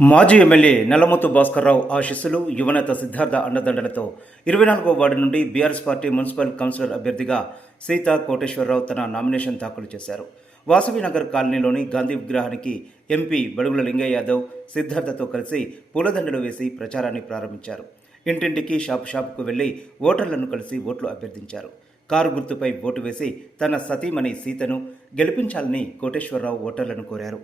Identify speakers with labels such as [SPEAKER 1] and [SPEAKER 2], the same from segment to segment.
[SPEAKER 1] మాజీ ఎమ్మెల్యే నల్లమొత్తు భాస్కర్రావు ఆశీస్సులు యువనేత సిద్ధార్థ అండదండలతో ఇరవై నాలుగో వార్డు నుండి బీఆర్ఎస్ పార్టీ మున్సిపల్ కౌన్సిలర్ అభ్యర్థిగా సీతా కోటేశ్వరరావు తన నామినేషన్ దాఖలు చేశారు. వాసవి నగర్ కాలనీలోని గాంధీ విగ్రహానికి ఎంపీ బడుగుల లింగయ్య యాదవ్ సిద్ధార్థతో కలిసి పూలదండలు వేసి ప్రచారాన్ని ప్రారంభించారు. ఇంటింటికి షాపు షాపుకు వెళ్ళి ఓటర్లను కలిసి ఓట్లు అభ్యర్థించారు. కారు గుర్తుపై ఓటు వేసి తన సతీమణి సీతను గెలిపించాలని కోటేశ్వరరావు ఓటర్లను కోరారు.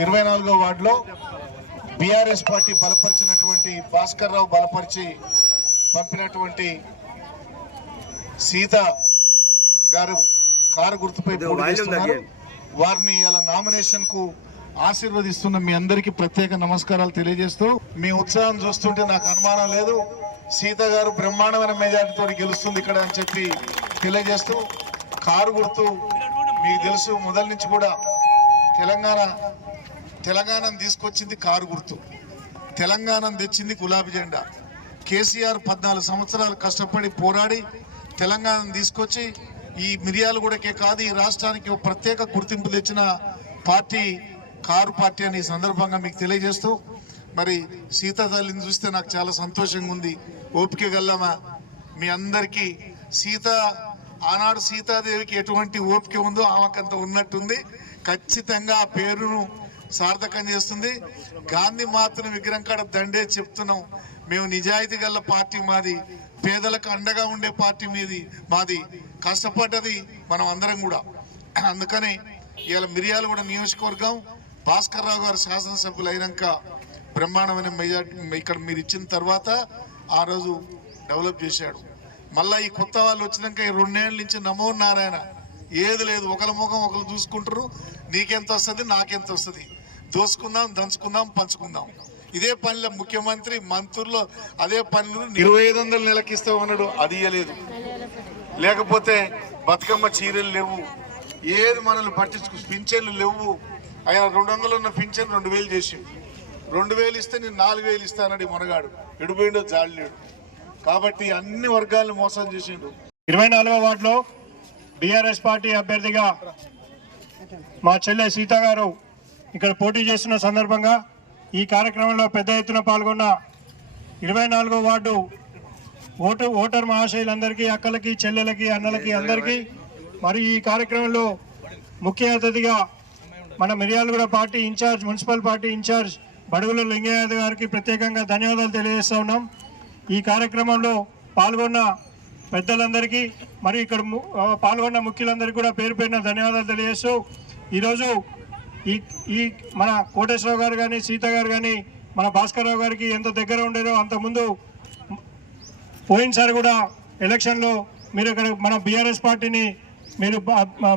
[SPEAKER 2] ఇరవై నాలుగో వార్డులో బీఆర్ఎస్ పార్టీ బలపరిచినటువంటి భాస్కర్ రావు బలపరిచి పంపినటువంటి సీత గారు కారు గుర్తుపై. వారిని ఇలా నామినేషన్కు ఆశీర్వదిస్తున్న మీ అందరికీ ప్రత్యేక నమస్కారాలు తెలియజేస్తూ మీ ఉత్సాహం చూస్తుంటే నాకు అనుమానం లేదు సీత గారు బ్రహ్మాండమైన మెజార్టీతో గెలుస్తుంది ఇక్కడ అని చెప్పి తెలియజేస్తూ కారు గుర్తు మీకు తెలుసు మొదటి నుంచి కూడా తెలంగాణ తెలంగాణను తీసుకొచ్చింది కారు గుర్తు. తెలంగాణను తెచ్చింది గులాబీ జెండా. కేసీఆర్ పద్నాలుగు సంవత్సరాలు కష్టపడి పోరాడి తెలంగాణను తీసుకొచ్చి ఈ మిర్యాలగూడకే కాదు ఈ రాష్ట్రానికి ఒక ప్రత్యేక గుర్తింపు తెచ్చిన పార్టీ కారు పార్టీ అని సందర్భంగా మీకు తెలియజేస్తూ మరి సీతా తల్లిని చూస్తే నాకు చాలా సంతోషంగా ఉంది. ఓపిక గల్లమా మీ అందరికీ సీత ఆనాడు సీతాదేవికి ఎటువంటి ఓపిక ఉందో ఆమెకంత ఉన్నట్టుంది. ఖచ్చితంగా ఆ పేరును సార్థకం చేస్తుంది. గాంధీ మాతను విగ్రహం కాడ దండే చెప్తున్నాం. మేము నిజాయితీ గల పార్టీ మాది. పేదలకు అండగా ఉండే పార్టీ మీది మాది. కష్టపడ్డది మనం అందరం కూడా. అందుకని ఇవాళ మిరియాలు కూడా నియోజకవర్గం భాస్కర్ రావు గారు శాసనసభ్యులు అయినాక బ్రహ్మాండమైన మెజార్టీ ఇక్కడ మీరు ఇచ్చిన తర్వాత ఆ రోజు డెవలప్ చేశాడు. మళ్ళా ఈ కొత్త వాళ్ళు వచ్చినాక ఈ రెండేళ్ళ నుంచి నమో నారాయణ. ఏది లేదు ఒకరి ముఖం ఒకరు చూసుకుంటారు. నీకెంత వస్తుంది నాకెంత వస్తుంది. దోసుకుందాం దంచుకుందాం పంచుకుందాం. ఇదే పనిలో ముఖ్యమంత్రి మంత్రులు అదే పనులు ఇరవై ఐదు వందలు నెలకి ఇస్తామన్నాడు అది ఇయ్యలేదు. లేకపోతే బతుకమ్మ చీరలు లేవు. ఏది మనల్ని పట్టించుకు పింఛన్లు లేవు. ఆయన రెండు వందలు ఉన్న పింఛన్ రెండు వేలు చేసి రెండు వేలు ఇస్తే నేను నాలుగు వేలు ఇస్తానని మునగాడు. ఎడిపోయిండో జాడలేడు కాబట్టి అన్ని వర్గాలను మోసం చేసిండు
[SPEAKER 3] ఇరవై నాలుగో వార్డులో బీఆర్ఎస్ పార్టీ అభ్యర్థిగా మా చెల్లె సీత గారు ఇక్కడ పోటీ చేస్తున్న సందర్భంగా ఈ కార్యక్రమంలో పెద్ద ఎత్తున పాల్గొన్న ఇరవై నాలుగో వార్డు ఓటు ఓటర్ మహాశయులందరికీ అక్కలకి చెల్లెలకి అన్నలకి అందరికీ మరి ఈ కార్యక్రమంలో ముఖ్య అతిథిగా మన Miryalaguda party incharge municipal party incharge Badugula Lingaiah గారికి ప్రత్యేకంగా ధన్యవాదాలు తెలియజేస్తా ఉన్నాం. ఈ కార్యక్రమంలో పాల్గొన్న పెద్దలందరికీ మరియు ఇక్కడ ము- పాల్గొన్న ముఖ్యులందరికీ కూడా పేరు పేరున ధన్యవాదాలు తెలియజేస్తూ ఈరోజు ఈ ఈ మన కోటేశ్వరరావు గారు కానీ సీత గారు కానీ మన భాస్కర్రావు గారికి ఎంత దగ్గర ఉండేదో అంతకుముందు పోయినసారి కూడా ఎలక్షన్లో మీరు ఇక్కడ మన బీఆర్ఎస్ పార్టీని మీరు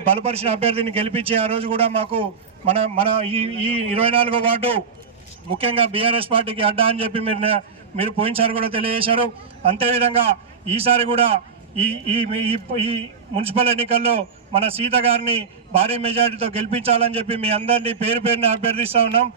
[SPEAKER 3] బలపరిచిన అభ్యర్థిని గెలిపించి ఆ రోజు కూడా మాకు మన మన ఈ ఈ ఇరవై నాలుగో వార్డు ముఖ్యంగా బీఆర్ఎస్ పార్టీకి అడ్డా అని చెప్పి మీరు మీరు పోయినసారి కూడా తెలియజేశారు. అంతేవిధంగా ఈసారి కూడా ఈ ఈ ఈ మున్సిపల్ ఎన్నికల్లో మన సీత గారిని భారీ మెజారిటీతో గెలిపించాలని చెప్పి మీ అందరినీ పేరు పేరుని అభ్యర్థిస్తా ఉన్నాం.